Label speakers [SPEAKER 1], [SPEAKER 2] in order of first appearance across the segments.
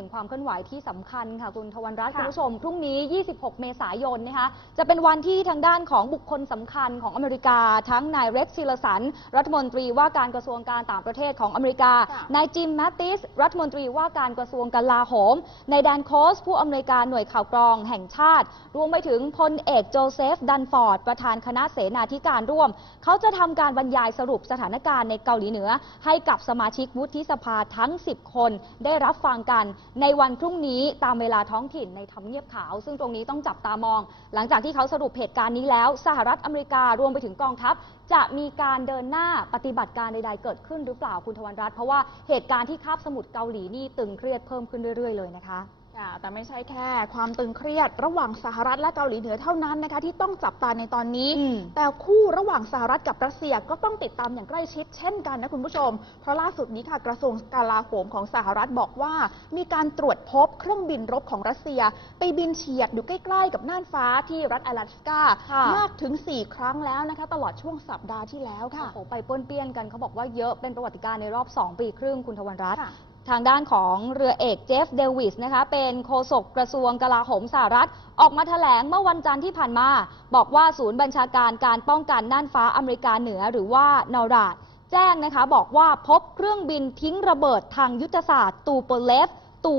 [SPEAKER 1] นึ่งความเคลื่อนไหวที่สำคัญค่ะ คุณทวันรัตน์
[SPEAKER 2] ค่ะ
[SPEAKER 1] คุณผู้ชม พรุ่งนี้ 26 เมษายนนะคะจะเป็นวันที่ทางด้านของบุคคลสำคัญของอเมริกา ทั้งนายเร็กซ์ซิลสัน รัฐมนตรีว่าการกระทรวงการต่างประเทศของอเมริกา
[SPEAKER 2] ค่ะ
[SPEAKER 1] นายจิมแมตติส รัฐมนตรีว่าการกระทรวงกลาโหมในายแดนโคส ผู้อำนวยการหน่วยข่าวกรองแห่งชาติ รวมไปถึงพลเอกโจเซฟ ดันฟอร์ด ประธานคณะเสนาธิการร่วม เขาจะทำการบรรยายสรุปสถานการณ์ในเกาหลีเหนือ ให้กับสมาชิกวุฒิสภาทั้ง 10 คนได้รับฟังกันในวันพรุ่งนี้ตามเวลาท้องถิ่นในทำเนียบขาว ซึ่งตรงนี้ต้องจับตามอง หลังจากที่เขาสรุปเหตุการณ์นี้แล้ว สหรัฐอเมริการวมไปถึงกองทัพ จะมีการเดินหน้าปฏิบัติการใดๆเกิดขึ้นหรือเปล่าคุณทวันรัตน์เพราะว่าเหตุการณ์ที่คาบสมุทรเกาหลีนี่ตึงเครียดเพิ่มขึ้นเรื่อยๆเลยนะคะ
[SPEAKER 2] ค่ะ แต่ไม่ใช่แค่ความตึงเครียดระหว่างสหรัฐและเกาหลีเหนือเท่านั้นนะคะที่ต้องจับตาในตอนนี้
[SPEAKER 1] อืม
[SPEAKER 2] แต่คู่ระหว่างสหรัฐกับรัสเซียก็ต้องติดตามอย่างใกล้ชิดเช่นกันนะคุณผู้ชม เพราะล่าสุดนี้ค่ะกระทรวงกลาโหมของสหรัฐบอกว่า มีการตรวจพบเครื่องบินรบของรัสเซีย ไปบินเฉียดอยู่ใกล้ๆ กับน่านฟ้าที่รัฐ阿拉สกา
[SPEAKER 1] ค่ะ
[SPEAKER 2] มากถึง 4 ครั้งแล้วนะคะตลอดช่วงสัปดาห์ที่แล้วค่ะ
[SPEAKER 1] โอ้โหไปป้วนเปี้ยนกันเขาบอกว่าเยอะเป็นประวัติการณ์ในรอบ 2 ปีครึ่งคุณทวันรัตน์
[SPEAKER 2] ค่ะ
[SPEAKER 1] ทางด้านของเรือเอกเจฟเดวิสนะคะเป็นโฆษกกระทรวงกลาโหมสหรัฐ ออกมาแถลงเมื่อวันจันทร์ที่ผ่านมา บอกว่าศูนย์บัญชาการการป้องกันน่านฟ้าอเมริกาเหนือหรือว่านอราด แจ้งนะคะบอกว่าพบเครื่องบินทิ้งระเบิดทางยุทธศาสตร์ตูโปเลฟ ตู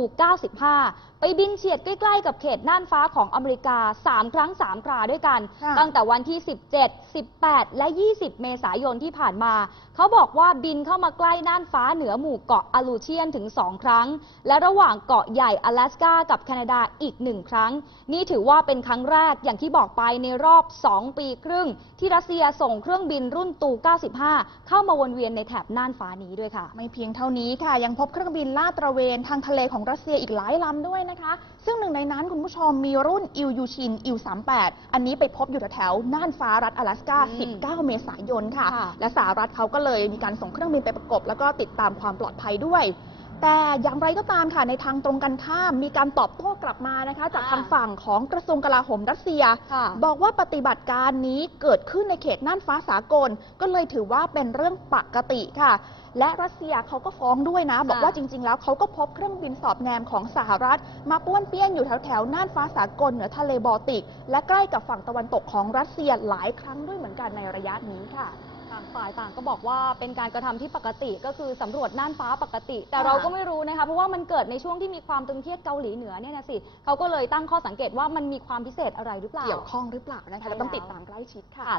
[SPEAKER 1] 95 ไปบินเฉียดใกล้ ๆ กับเขตน่านฟ้าของอเมริกา 3 ครั้ง 3 คราด้วยกัน
[SPEAKER 2] ค่ะ
[SPEAKER 1] ตั้งแต่วันที่ 17 18 และ 20 เมษายนที่ผ่านมา เขาบอกว่าบินเข้ามาใกล้น่านฟ้าเหนือหมู่เกาะอาลูเชียนถึง 2 ครั้ง และระหว่างเกาะใหญ่อลาสกากับแคนาดาอีก 1 ครั้ง นี่ถือว่าเป็นครั้งแรกอย่างที่บอกไปในรอบ 2 ปีครึ่ง ที่รัสเซียส่งเครื่องบินรุ่นตู 95 เข้ามาวนเวียนในแถบน่านฟ้านี้ด้วยค่ะ
[SPEAKER 2] ไม่เพียงเท่านี้ค่ะ ยังพบเครื่องบินลาดตระเวนทางทะเลของรัสเซียอีกหลายลำด้วยนะคะ ซึ่งหนึ่งในนั้นคุณผู้ชมมีรุ่นอิวยูชินอิว38 อันนี้ไปพบอยู่แถวๆน่านฟ้ารัฐ阿拉สกา
[SPEAKER 1] อืม
[SPEAKER 2] 19 เมษายนค่ะ
[SPEAKER 1] ค่ะ
[SPEAKER 2] และสหรัฐเขาก็เลยมีการส่งเครื่องบินไปประกบ แล้วก็ติดตามความปลอดภัยด้วย แต่อย่างไรก็ตามค่ะในทางตรงกันข้ามมีการตอบโต้กลับมานะคะ จาก
[SPEAKER 1] ค่ะ
[SPEAKER 2] ทางฝั่งของกระทรวงกลาโหมรัสเซีย
[SPEAKER 1] ค่ะ
[SPEAKER 2] บอกว่าปฏิบัติการนี้เกิดขึ้นในเขตน่านฟ้าสากล ก็เลยถือว่าเป็นเรื่องปกติค่ะ และรัสเซียเขาก็ฟ้องด้วยนะ บอกว่าจริง ๆ แล้วเขาก็พบเครื่องบินสอบแนมของสหรัฐ มาป้วนเปี้ยนอยู่แถวๆน่านฟ้าสากลเหนือทะเลบอลติก และใกล้กับฝั่งตะวันตกของรัสเซียหลายครั้งด้วยเหมือนกันในระยะนี้ค่ะ
[SPEAKER 1] ต่างฝ่ายต่างก็บอกว่าเป็นการกระทำที่ปกติก็คือสำรวจน่านฟ้าปกติ แต่
[SPEAKER 2] ค่ะ
[SPEAKER 1] เราก็ไม่รู้นะคะเพราะว่ามันเกิดในช่วงที่มีความตึงเครียดเกาหลีเหนือเนี่ยนะสิเขาก็เลยตั้งข้อสังเกตว่ามันมีความพิเศษอะไรหรือเปล่า
[SPEAKER 2] เกี่ยวข้องหรือเปล่านะคะ
[SPEAKER 1] ใช่
[SPEAKER 2] เราต้อง
[SPEAKER 1] แล้ว
[SPEAKER 2] ติดตามใกล้ชิดค่ะ
[SPEAKER 1] ค่ะ